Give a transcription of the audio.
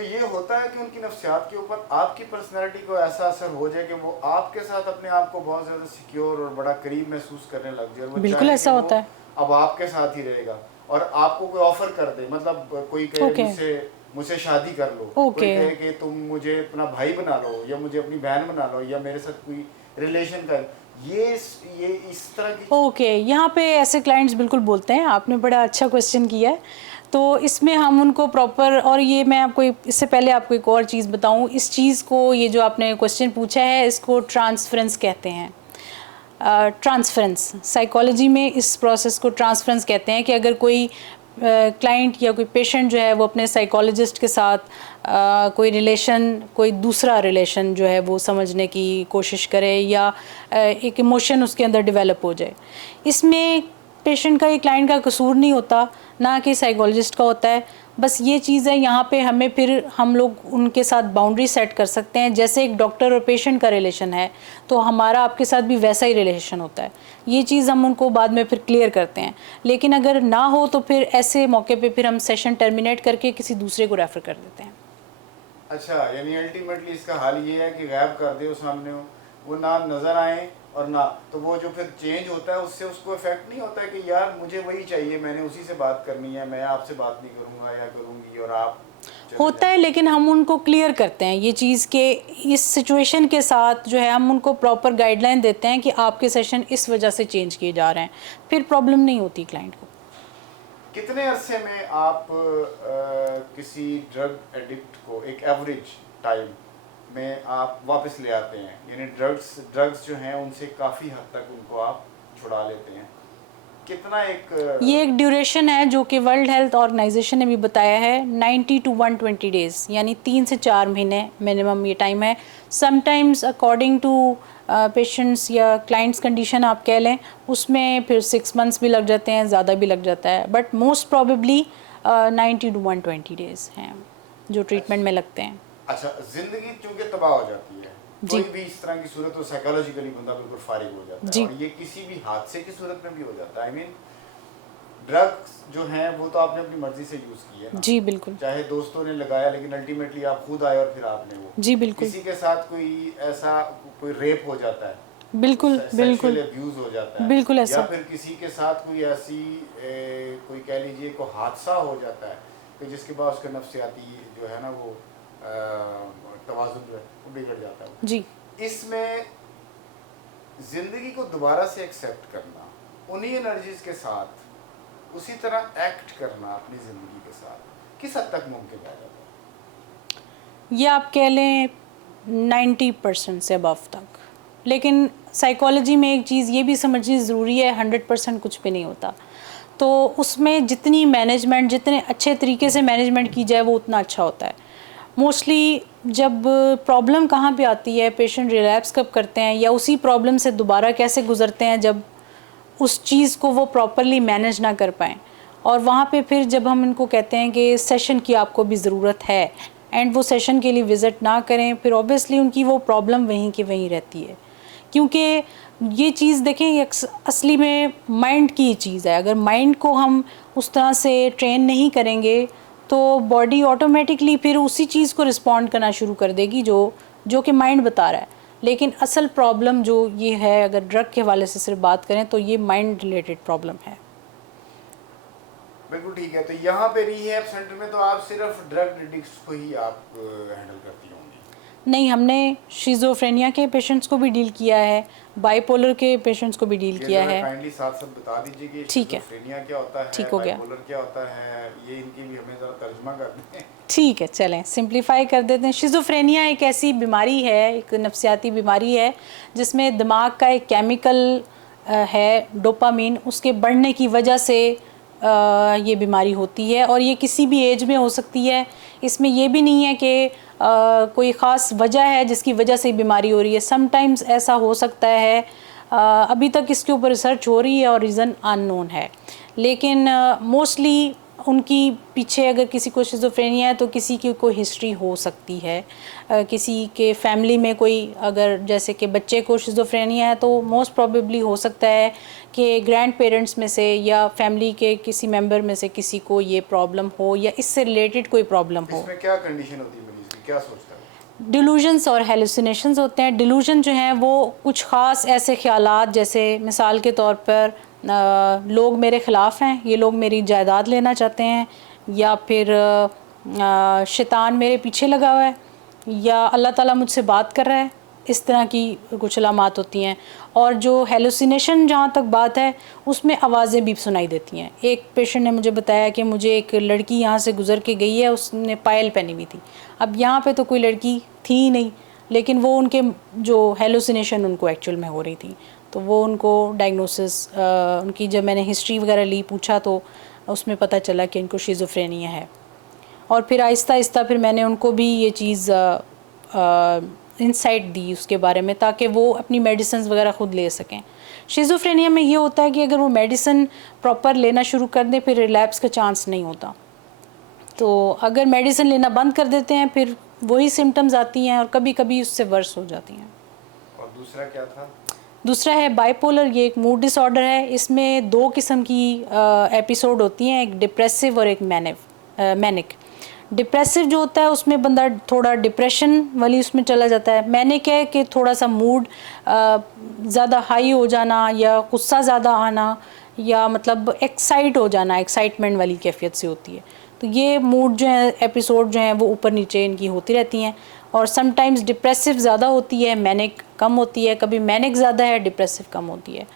तो ये होता है कि उनकी नफ्सियात के ऊपर आपकी पर्सनैलिटी को ऐसा असर हो जाए कि वो आपके साथ अपने आप को बहुत ज़्यादा सिक्योर और बड़ा करीब महसूस करने लग जाए, और वो बिल्कुल चाहे ऐसा कि होता वो है। अब आपके साथ ही रहेगा, और आपको कोई ऑफर कर दे, मतलब कोई कहे ओके मुझसे मुझसे शादी कर लो, कोई ओके कहे कि तुम मुझे अपना भाई बना लो या मुझे अपनी बहन बना लो या मेरे साथ कोई रिलेशन का, ये इस तरह की। ओके, यहाँ पे ऐसे क्लाइंट्स बिल्कुल बोलते हैं। आपने बड़ा अच्छा क्वेश्चन किया है। तो इसमें हम उनको प्रॉपर, और ये मैं आपको इससे पहले आपको एक और चीज़ बताऊँ, इस चीज़ को, ये जो आपने क्वेश्चन पूछा है, इसको ट्रांसफरेंस कहते हैं। ट्रांसफरेंस साइकोलॉजी में इस प्रोसेस को ट्रांसफरेंस कहते हैं कि अगर कोई क्लाइंट या कोई पेशेंट जो है वो अपने साइकोलॉजिस्ट के साथ कोई रिलेशन, कोई दूसरा रिलेशन जो है वो समझने की कोशिश करे, या एक इमोशन उसके अंदर डेवलप हो जाए, इसमें पेशेंट का, ये क्लाइंट का कसूर नहीं होता, ना कि साइकोलॉजिस्ट का होता है। बस ये चीज़ है, यहाँ पे हमें फिर हम लोग उनके साथ बाउंड्री सेट कर सकते हैं। जैसे एक डॉक्टर और पेशेंट का रिलेशन है, तो हमारा आपके साथ भी वैसा ही रिलेशन होता है। ये चीज़ हम उनको बाद में फिर क्लियर करते हैं। लेकिन अगर ना हो तो फिर ऐसे मौके पे फिर हम सेशन टर्मिनेट करके किसी दूसरे को रेफ़र कर देते हैं। अच्छा, यानी अल्टीमेटली इसका हाल ये है कि गायब कर दे सामने हो, वो ना नज़र आए, और ना तो वो जो फिर चेंज होता है उससे उसको इफेक्ट नहीं होता है कि यार मुझे वही चाहिए, मैंने उसी से बात करनी है, मैं आपसे बात नहीं करूँगा या करूँगी, और आप होता है, लेकिन हम उनको क्लियर करते हैं ये चीज़ के, इस सिचुएशन के साथ जो है हम उनको प्रॉपर गाइडलाइन देते हैं कि आपके सेशन इस वजह से चेंज किए जा रहे हैं, फिर प्रॉब्लम नहीं होती क्लाइंट को। कितने अरसे में आप किसी ड्रग एडिक्ट को एक एवरेज टाइम में आप वापस ले आते हैं, यानी ड्रग्स जो हैं उनसे काफ़ी हद तक उनको आप छुड़ा लेते हैं, कितना एक ये एक ड्यूरेशन है जो कि वर्ल्ड हेल्थ ऑर्गेनाइजेशन ने भी बताया है, 90 to 120 डेज़, यानी 3 से 4 महीने मिनिमम ये टाइम है। समटाइम्स अकॉर्डिंग टू पेशेंट्स या क्लाइंट्स कंडीशन आप कह लें, उसमें फिर 6 मंथ्स भी लग जाते हैं, ज़्यादा भी लग जाता है, but most probably 90 to 120 days हैं जो ट्रीटमेंट में लगते हैं। अच्छा, जिंदगी चूंकि तबाह हो जाती है, जी कोई भी इस तरह की सूरत हो, साइकोलॉजिकली बंदा बिल्कुल फारिग हो जाता है, जी और ये किसी भी हादसे की सूरत में भी हो जाता है। आई मीन ड्रग्स जो हैं वो तो आपने अपनी मर्जी से यूज़ किए ना, जी बिल्कुल। चाहे दोस्तों ने लगाया, लेकिन अल्टीमेटली आप खुद आए और फिर आपने वो, जी बिल्कुल किसी के साथ कोई ऐसा कोई रेप हो जाता है, बिल्कुल सेक्सुअल बिल्कुल अब्यूज़ हो जाता है, बिल्कुल या ऐसा। फिर किसी के साथ कोई ऐसी कोई कह लीजिए को हादसा हो जाता है कि जिसके बाद उसका नफ्सियाती जो है ना वो तवाज़ुन जो है वो बिगड़ जाता है। जी इसमें ज़िंदगी को दोबारा से एक्सेप्ट करना, उन्हीं एनर्जीज़ के साथ उसी तरह एक्ट करना अपनी ज़िंदगी के साथ किस हद तक मुमकिन है? ये आप कह लें 90% से अबव तक। लेकिन साइकोलॉजी में एक चीज़ ये भी समझनी ज़रूरी है, 100% कुछ भी नहीं होता। तो उसमें जितनी मैनेजमेंट, जितने अच्छे तरीके से मैनेजमेंट की जाए वो उतना अच्छा होता है। मोस्टली जब प्रॉब्लम कहाँ पे आती है, पेशेंट रिलैप्स कब करते हैं या उसी प्रॉब्लम से दोबारा कैसे गुजरते हैं, जब उस चीज़ को वो प्रॉपरली मैनेज ना कर पाएँ, और वहाँ पे फिर जब हम इनको कहते हैं कि सेशन की आपको भी ज़रूरत है, एंड वो सेशन के लिए विज़िट ना करें, फिर ऑब्वियसली उनकी वो प्रॉब्लम वहीं की वहीं रहती है। क्योंकि ये चीज़ देखें, ये असली में माइंड की चीज़ है। अगर माइंड को हम उस तरह से ट्रेन नहीं करेंगे तो बॉडी ऑटोमेटिकली फिर उसी चीज़ को रिस्पॉन्ड करना शुरू कर देगी जो कि माइंड बता रहा है। लेकिन असल प्रॉब्लम जो ये है, अगर ड्रग के हवाले से सिर्फ बात करें तो ये माइंड रिलेटेड प्रॉब्लम है। बिल्कुल ठीक है। तो यहाँ पे रिहैब सेंटर में तो आप सिर्फ ड्रग एडिक्ट्स को ही आप हैंडल करती होंगी? नहीं, हमने शिज़ोफ्रेनिया के पेशेंट्स को भी डील किया है, बाइपोलर के पेशेंट्स को भी डील किया है। काइंडली साथ साथ बता दीजिए कि ठीक है, शिज़ोफ्रेनिया क्या होता है, ठीक हो गया। बाइपोलर क्या होता है, ये इनकी भी हमें ज़रा तर्जुमा कर दें। ठीक है, चलें सिंप्लीफाई कर देते हैं। शिज़ोफ्रेनिया एक ऐसी बीमारी है, एक नफ्सियाती बीमारी है जिसमें दिमाग का एक केमिकल है डोपामीन, उसके बढ़ने की वजह से ये बीमारी होती है, और ये किसी भी एज में हो सकती है। इसमें ये भी नहीं है कि कोई ख़ास वजह है जिसकी वजह से बीमारी हो रही है। समटाइम्स ऐसा हो सकता है, अभी तक इसके ऊपर रिसर्च हो रही है और रीज़न अननोन है, लेकिन मोस्टली उनकी पीछे अगर किसी को शिज़ोफ्रेनिया है तो किसी की कोई हिस्ट्री हो सकती है, किसी के फैमिली में कोई अगर जैसे कि बच्चे को शिज़ोफ्रेनिया है तो मोस्ट प्रोबेबली हो सकता है कि ग्रैंड पेरेंट्स में से या फैमिली के किसी मेंबर में से किसी को ये प्रॉब्लम हो या इससे रिलेटेड कोई प्रॉब्लम हो। इसमें क्या कंडीशन होती है मरीज की, क्या सोचता है? डिलूजन्स और हेलुसिनेशंस होते हैं। डिलूजन जो हैं वो कुछ ख़ास ऐसे ख्यालात, जैसे मिसाल के तौर पर लोग मेरे ख़िलाफ़ हैं, ये लोग मेरी जायदाद लेना चाहते हैं, या फिर शैतान मेरे पीछे लगा हुआ है, या अल्लाह ताला मुझसे बात कर रहा है, इस तरह की कुछ अलामात होती हैं। और जो हेलुसिनेशन जहाँ तक बात है उसमें आवाज़ें भी सुनाई देती हैं। एक पेशेंट ने मुझे बताया कि मुझे एक लड़की यहाँ से गुज़र के गई है, उसने पायल पहनी हुई थी। अब यहाँ पे तो कोई लड़की थी ही नहीं, लेकिन वो उनके जो हेलुसिनेशन उनको एक्चुअल में हो रही थी, तो वो उनको डायग्नोसिस उनकी जब मैंने हिस्ट्री वगैरह ली, पूछा, तो उसमें पता चला कि इनको शिज़ोफ्रेनिया है। और फिर आहिस्ता आहिस्ता फिर मैंने उनको भी ये चीज़ इंसाइट दी उसके बारे में, ताकि वो अपनी मेडिसिन वगैरह ख़ुद ले सकें। शिज़ोफ्रेनिया में ये होता है कि अगर वो मेडिसिन प्रॉपर लेना शुरू कर दें फिर रिलैप्स का चांस नहीं होता। तो अगर मेडिसिन लेना बंद कर देते हैं फिर वही सिम्टम्स आती हैं और कभी कभी उससे वर्स हो जाती हैं। और दूसरा क्या था? दूसरा है बाइपोलर, ये एक मूड डिसऑर्डर है। इसमें 2 किस्म की एपिसोड होती हैं, एक डिप्रेसिव और एक मैनिक। डिप्रेसिव जो होता है उसमें बंदा थोड़ा डिप्रेशन वाली उसमें चला जाता है। मैनिक है कि थोड़ा सा मूड ज़्यादा हाई हो जाना या गुस्सा ज़्यादा आना या मतलब एक्साइट हो जाना, एक्साइटमेंट वाली कैफियत से होती है। तो ये मूड जो है, एपिसोड जो हैं वो ऊपर नीचे इनकी होती रहती हैं। और समटाइम्स डिप्रेसिव ज़्यादा होती है, मैनिक कम होती है। कभी मैनिक ज़्यादा है, डिप्रेसिव कम होती है।